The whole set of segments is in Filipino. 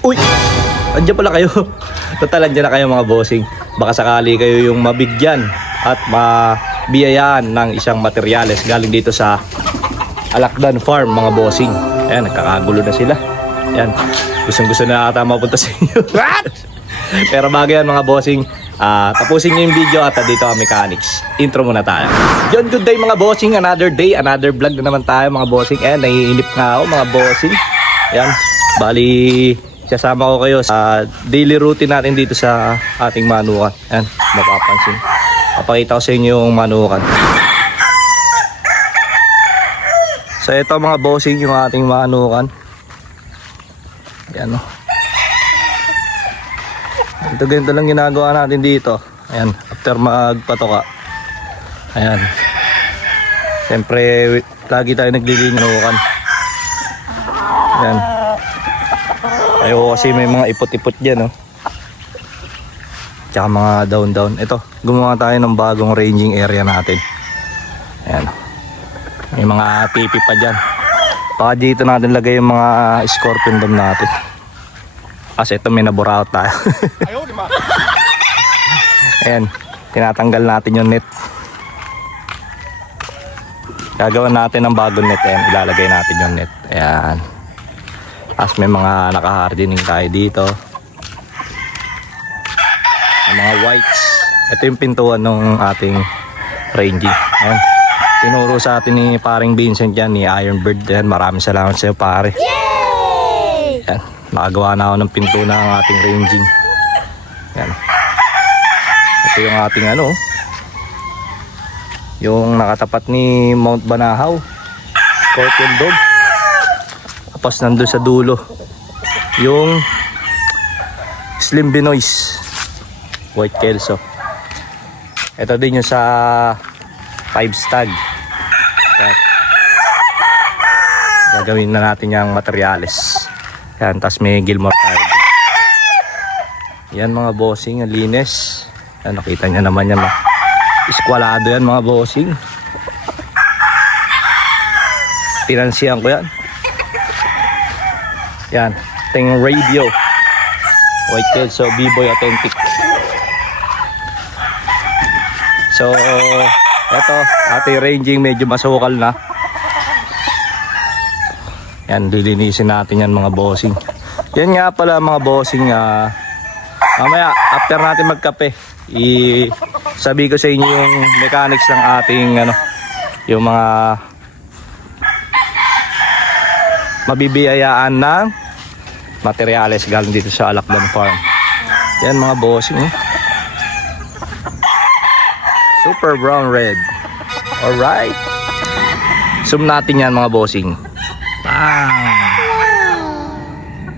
Uy! Andiyan pala kayo. Total, andiyan na kayo mga bossing. Baka sakali kayo yung mabigyan at mabiyayaan ng isang materyales galing dito sa Alakdan Farm mga bossing. Ayan, nagkakagulo na sila. Ayan, gusto na ata mapunta sa inyo. Pero bago yan mga bossing, tapusin nyo yung video at dito ang mechanics. Intro muna tayo. Yon, good day mga bossing. Another day, another vlog na naman tayo mga bossing. Ayan, naiinip nga ako mga bossing. Ayan, bali sasama ko kayo sa daily routine natin dito sa ating manukan. Ayan, mapapansin. Papakita ko sa inyo yung manukan. So ito mga bossing yung ating manukan. Ayan o. Ito ganito lang ginagawa natin dito. Ayan, after magpatoka. Ayan. Siyempre, lagi tayo naglilinis manukan. Ayan. Ayoko kasi may mga ipot-ipot dyan, oh. Tsaka mga down-down. Ito, gumawa tayo ng bagong ranging area natin. Ayan. May mga pipi pa dyan. Baka dito natin lagay yung mga scorpion dome natin. Kasi ito may naburaot tayo. Ayan, tinatanggal natin yung net. Gagawin natin ng bagong net. Ayan, ilalagay natin yung net. Ayan. As may mga naka-hardening tayo dito. May mga whites. Ito yung pintuan ng ating ranging. Ayan. Tinuro sa atin ni paring Vincent yan, ni Ironbird. Ayan, maraming salamat sa iyo pare. Yay! Ayan, nakagawa na ako ng pinto ng ating ranging. Ayan. Ito yung ating ano, yung nakatapat ni Mount Banahaw, Scorpion Dome. Tapos nandun sa dulo yung Slim Binoys White Kelso. Ito din yung sa 5 stag. Gagawin na natin yung materyales. Yan, tapos may Gilmore tayo. Yan mga bossing, ang linis. Yan, nakita nyo naman yan. Iskwalado yan mga bossing. Tinansiyan ko yan. Yan, ting radio White Kelso B-Boy Authentic. So eto, ating ranging medyo masukal na. Yan, lilinisin natin yan mga bossing. Yan nga pala mga bossing, mamaya after natin magkape, sabi ko sa inyo yung mechanics ng ating ano, yung mga mabibiyayaan ng materyales galing dito sa Alakdan Farm. Yan mga bossing, super brown red. Alright, zoom natin yan mga bossing.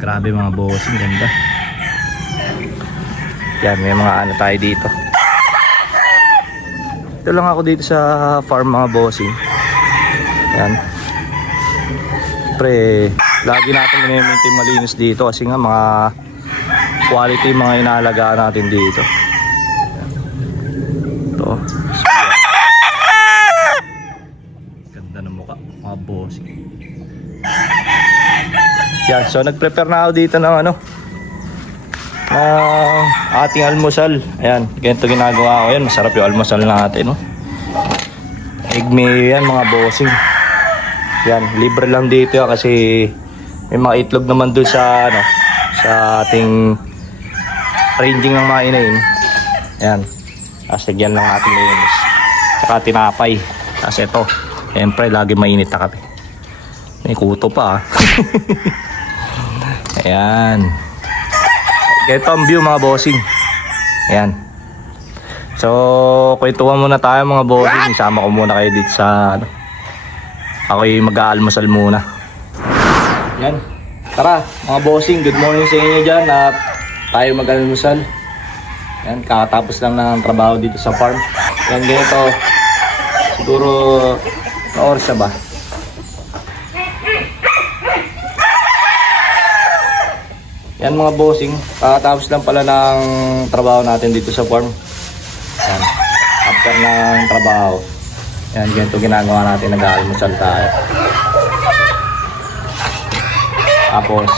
Grabe mga bossing, ganda. Yan, may mga ano tayo dito. Ito lang ako dito sa farm mga bossing. Yan, pre, lagi natin i-maintain malinis dito kasi nga mga quality mga inaalagaan natin dito. Ito, ganda ng mukha mga bossing. Yan, so nag-prepare na ako dito ng ano, ating almusal. Ayan, ganito ginagawa ko yan. Masarap yung almusal natin, no? Egg mayo yan mga bossing. Yan, libre lang dito yan kasi may mga itlog naman doon sa ano, sa ating ranging ng mga inahin. Yan, asagyan lang ating linis. Saka tinapay. Kasi ito, siyempre lagi mainit na kape. May kuto pa. Ayan. Ganito ang view mga bossing. Ayan. So, kwentuhan muna tayo mga bossing. Isama ko muna kayo dito sa ano. Ako'y mag-aalmusal muna. Yan. Tara mga bossing, good morning sa inyo dyan. At tayo mag-almusal. Yan, kakatapos lang ng trabaho dito sa farm. Yan, ganito. Siguro na oras na ba? Yan mga bossing, kakatapos lang pala ng trabaho natin dito sa farm. Yan. After ng trabaho, yan, ganito ginagawa natin, nag-aalmusal tayo. Tapos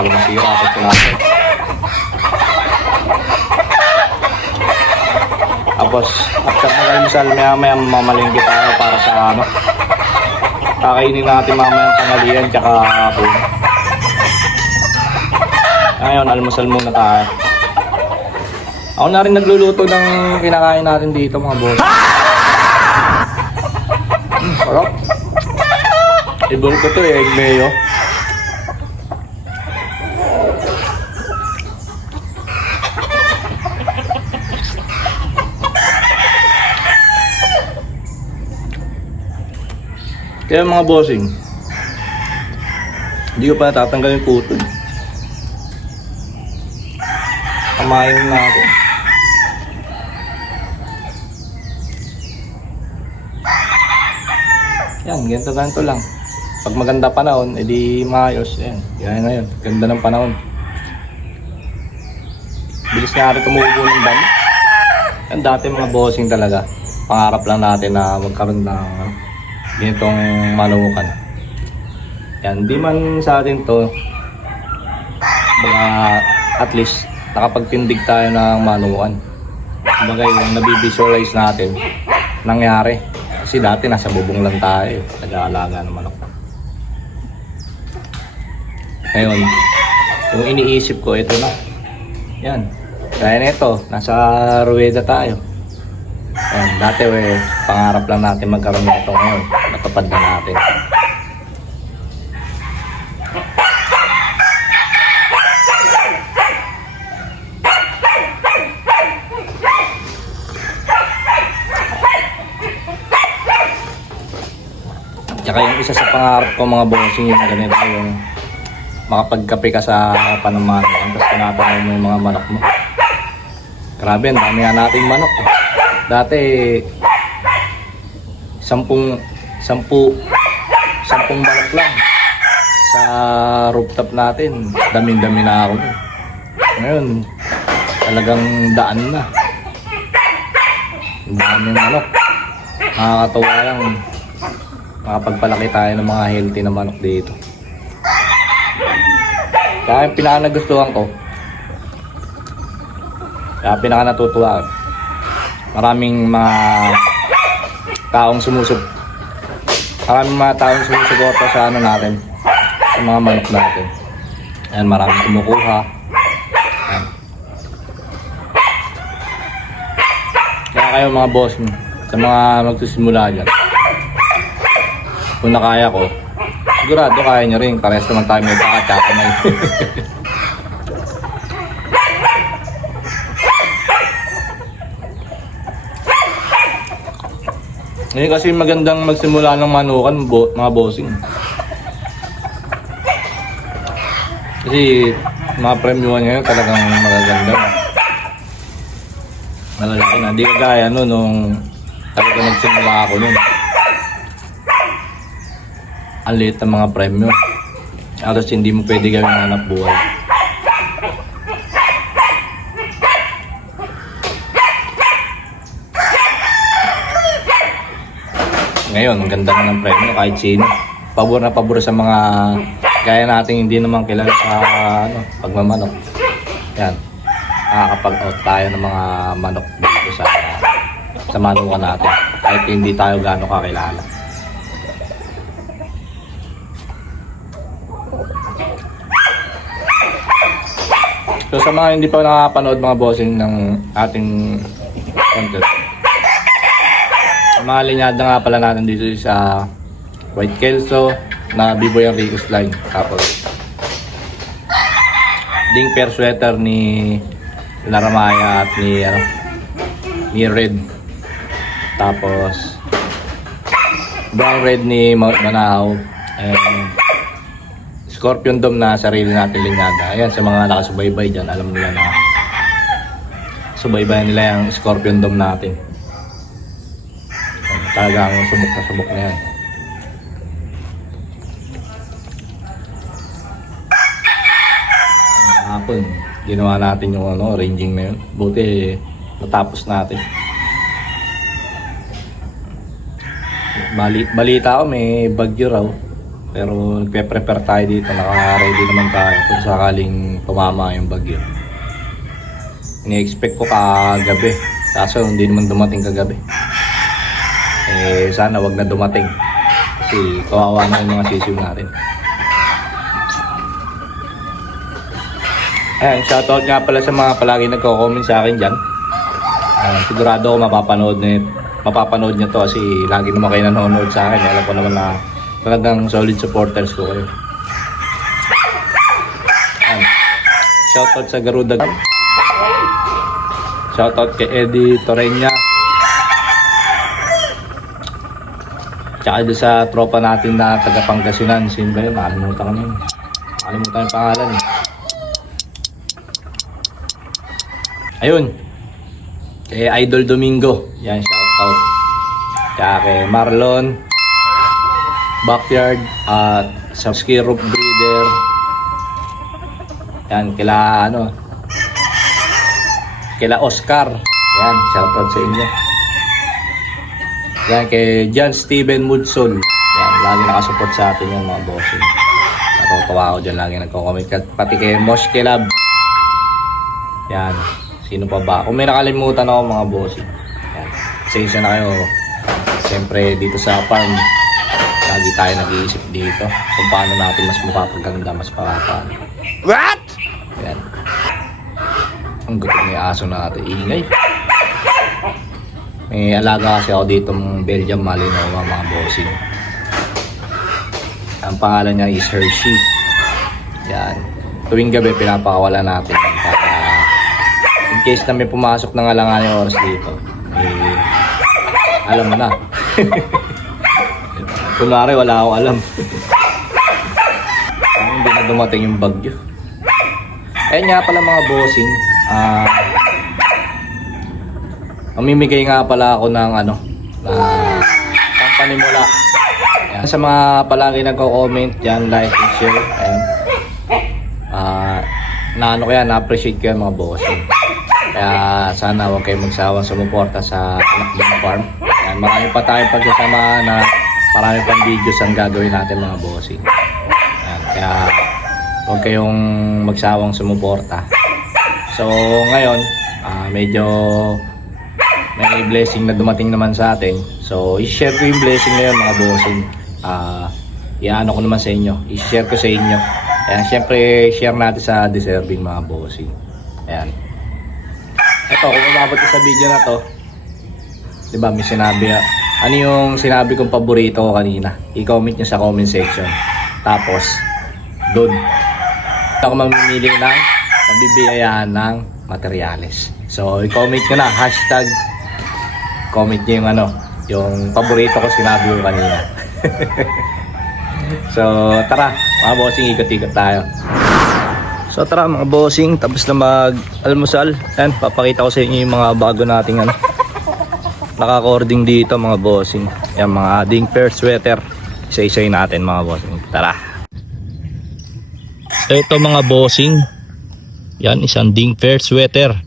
pala masira ako pulasan. Tapos, after ng almusal, maya mamalinggi tayo para sa ano. Kakainin natin mamaya ang tanghalian tsaka hapon. Ngayon, almusal muna tayo. Ako na rin nagluluto ng kinakain natin dito mga boss. Sarap. Ibon ko to egg mayo. Kaya mga bossing, hindi ko pa natatanggal yung kuto. Kamain na ako. Yan, ganito lang. Pag maganda panahon, edi maayos. Yan, kaya ngayon, ganda ng panahon. Bilis nga rin tumubo ng dami. Yan dati mga bossing talaga. Pangarap lang natin na magkaroon ng ganitong manukan. Yan, di man sa atin to, at least nakapagtindig tayo ng manukan. Kumbaga yung nabivisualize natin nangyari. Kasi dati nasa bubong lang tayo, nag-aalaga ng manok. Ngayon, yung iniisip ko, ito na. Yan, kaya nito, nasa ruweda tayo. Yan, dati pangarap lang natin magkaroon nito ngayon. Natupad na natin. Tsaka yung isa sa pangarap ko mga bossing yung ganito yung makapagkape ka sa panaman tapos tinatanong mo yung mga manok mo. Grabe, ang dami nga nating manok eh. Dati 10 manok lang sa rooftop natin. Dami-dami na ako. Ngayon, talagang daan na. Ang daming manok. Nakakatawa lang. Makapagpalaki tayo ng mga healthy na manok dito. Kaya yung pinaka-nagustuhan ko, kaya pinaka-natutuwa, maraming mga taong sumusuporta sa ano natin, sa mga manok natin. Ayan, maraming kumukuha. Ayan. Kaya kayo mga boss, sa mga magsisimula dyan, kung nakaya ko, sigurado kaya nyo rin. Parehas naman tayo may baka tsaka may. Ngayon kasi magandang magsimula ng manukan, mga bossing. Kasi mga premium ngayon talagang magaganda. Malalaki na. Di kagaya nung talagang nagsimula ako nun. Ang liit ng mga premyo. Tapos hindi mo pwede gawin ng anak buhay. Ngayon, ang ganda na ng premyo kahit sino. Pabor na pabor sa mga gaya natin hindi naman kilala sa pagmamanok. Yan. Nakakapag-out tayo ng mga manok dito sa manukan natin. Kahit hindi tayo gaano kakilala. So sa mga hindi pa nakapanood mga bossing ng ating content, mga linyada nga pala natin dito sa White Kelso na B-Boy Enriquez line. Tapos ding pair sweater ni Laramaya at ni Red. Tapos brown red ni Mount Manahaw and Scorpion Dome na sarili natin linyada. Ayan, sa mga nakasubaybay dyan, alam nila na subaybayan nila yung Scorpion Dome natin. Talagang subok na subok na yan. Hapon, ginawa natin yung ranging na yun. Buti natapos natin. Balita ko may bagyo raw. Pero nagpe-prepare tayo dito, naka-ready naman tayo kung sakaling tumama yung bagyo. Ini-expect ko kagabi, kaso hindi naman dumating kagabi. Sana wag na dumating kasi kawawa na yung mga sisiw natin. Ayan, shoutout nga pala sa mga palagi nagko-comment sa akin dyan. Sigurado ako mapapanood niyo to kasi lagi naman kayo nanonood sa akin. Alam ko naman na talagang solid supporters ko kayo. Ayan. Shoutout sa Garuda. Shoutout kay Eddie Torreña. Tsaka doon sa tropa natin na taga Pangasinan. Sino ba yun? Nakalimutan ko na yun. Nakalimutan yung pangalan eh. Ayun, kay Idol Domingo, yan, shoutout. Tsaka kay Marlon, Backyard, at sa Ski Rope Breeder. Yan, kila Oscar. Yan, shoutout sa inyo. Yan, kay John Steven Mudsol. Yan, lagi nakasupport sa atin yung mga bossing. Natutuwa ako dyan, lagi nagko-comment. Pati kay Moshke Lab. Yan. Sino pa ba? Kung may nakalimutan ako mga bossing. Pasensya na kayo. Siyempre dito sa farm, lagi tayo nag-iisip dito kung paano natin mas mapapaganda, mas parapaan. What? Ayan. Ang gusto may aso natin. Ingay. May alaga kasi ako dito ng Belgian Malinois mga bossing. Ang pangalan niya is Hershey. Yan. Tuwing gabi pinapakawala natin para in case na may pumasok ng alanganing oras dito, alam mo na. Kunwari wala akong alam. Hindi na dumating yung bagyo. Ayun nga pala mga bossing, mamimigay nga pala ako ng pangpanimula. Ayan. Sa mga palagi nagko-comment dyan, like and share. Ayan. Na-appreciate ko yan mga bossing. Kaya sana huwag kayong magsawang sumuporta sa Alakdan Farm. Ayan, marami pa tayong pagsasama na marami pang videos ang gagawin natin mga bossing. Ayan, kaya huwag kayong magsawang sumuporta. So ngayon, medyo may blessing na dumating naman sa atin. So i-share ko yung blessing na yun mga bossing. Iano ko naman sa inyo, i-share ko sa inyo. Ayan, syempre share natin sa deserving mga bossing. Ayan. Ito, kung umabot sa video na to, diba may sinabi, ano yung sinabi kong paborito ko kanina, i-comment nyo sa comment section. Tapos doon ako mamimili ng pabibiyayahan ng materyales. So i-comment nyo na, hashtag comment nyo yung yung paborito ko sinabi ko kanina. So tara mga bossing, ikot-ikot tayo. So tara mga bossing, tapos na mag-almusal. Ayan, papakita ko sa inyo yung mga bago nating naka-cording dito mga bossing. Ayan, mga ding pair sweater. Isa-isay natin mga bossing. Tara. So ito mga bossing. Yan, isang ding pair sweater.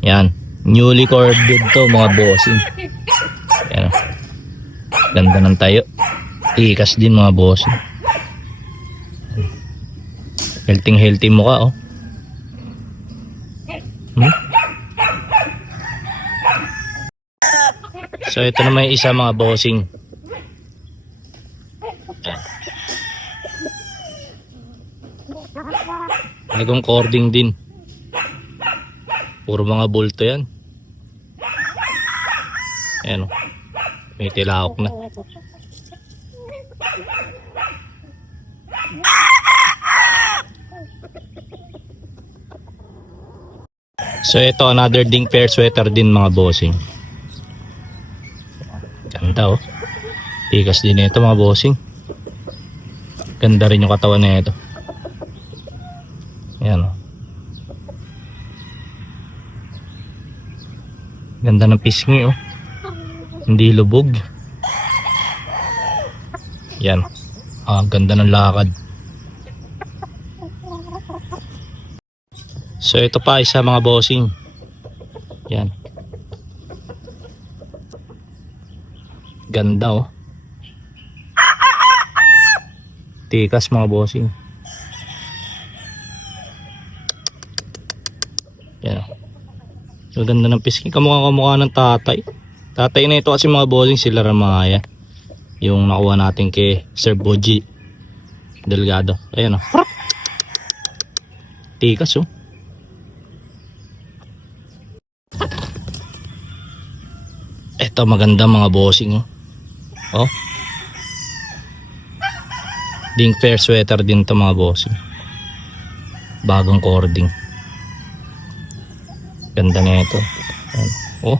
Yan, newly corded to mga bossing. Yan. Ganda ng tayo. Ikas din mga bossing. Healthy mukha oh. So ito naman yung isa mga bossing. Bagong cording din. Puro mga bulto yan. Ayan oh. May tilahok na. So ito another ding pair sweater din mga bossing. Ganda oh. Tikas din ito mga bossing. Ganda rin yung katawan na ito. Ayan oh. Ganda ng pisngi oh. Hindi lubog. Yan. Ganda ng lakad. So ito pa isa mga bossing. Yan. Ganda oh. Tikas mga bossing. Yan. So ganda ng pisking. Kamukha ng tatay. Tatay na ito kasi mga bossing, sila Ramaya. Yung nakuha natin kay Sir Boji Delgado. Ayan o. Tikas oh. Ito maganda mga bossing oh. Oh. Ding fair sweater din to mga bossing. Bagong cording. Ganda na ito. Oh.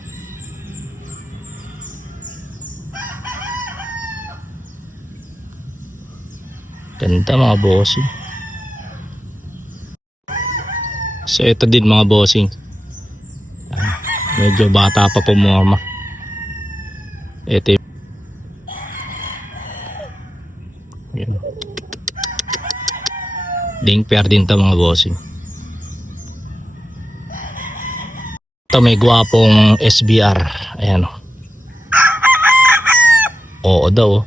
Ganda mga bossing. So ito din mga bossing. Medyo bata pa pumorma. Ito yun. Ding pair din to mga bossing. Ito may gwapong SBR. Ayan o. Oo daw.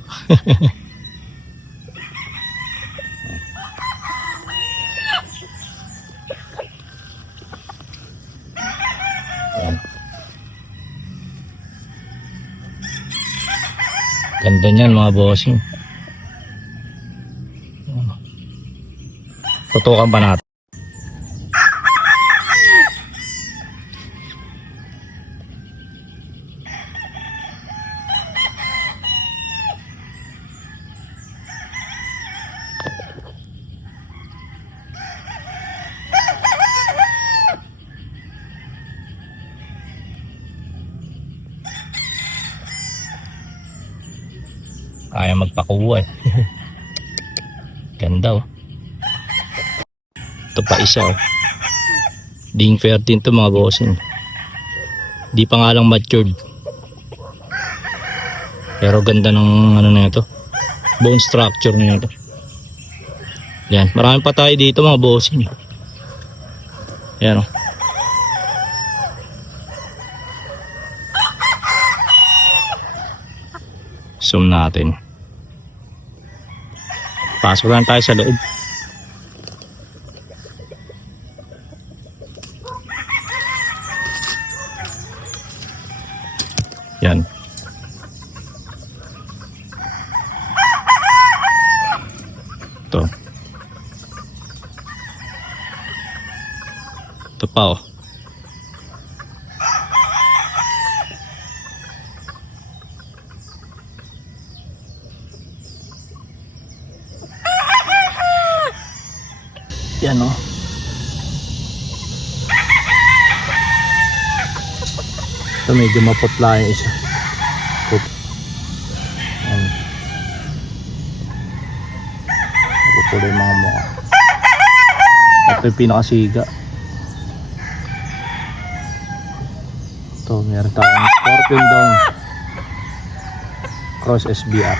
Ayan. Ganda niyan mga bossing. Tutukan pa natin. Kaya magpakuha eh. Ganda oh. Ito pa isa oh. Ding fair din to mga bossing. Di pa nga lang matured. Pero ganda ng ano na ito. Bone structure na ito. Yan. Marami pa tayo dito mga bossing. Yan oh. Zoom natin. Pasok lang tayo sa loob. Yan. Ito. Ito pa oh. Yan o. Ito medyo maputla yung isa. Yan. Napupulo yung mga mukha. Ito yung pinakasiga. Ito meron tayong Scorpion Dawn Cross SBR.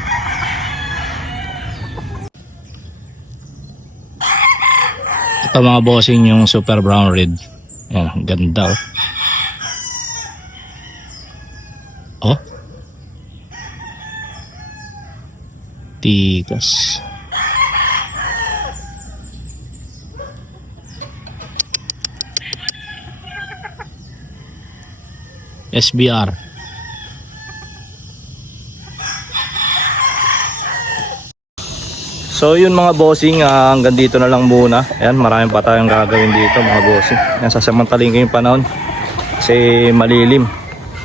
Ito mga bossing yung super brown red. Yan, ganda oh. Oh. Tikas. SBR. So yun mga bossing, hanggang dito na lang muna. Ayan, marami pa tayong gagawin dito mga bossing. Ayan, sasamantalin ko yung panahon kasi malilim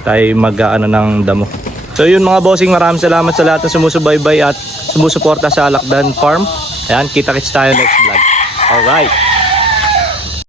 tayo mag-ano ng damo. So yun mga bossing, maraming salamat sa lahat na sumusubaybay at sumusuporta sa Alakdan Farm. Ayan, kita-kits tayo next vlog. Alright.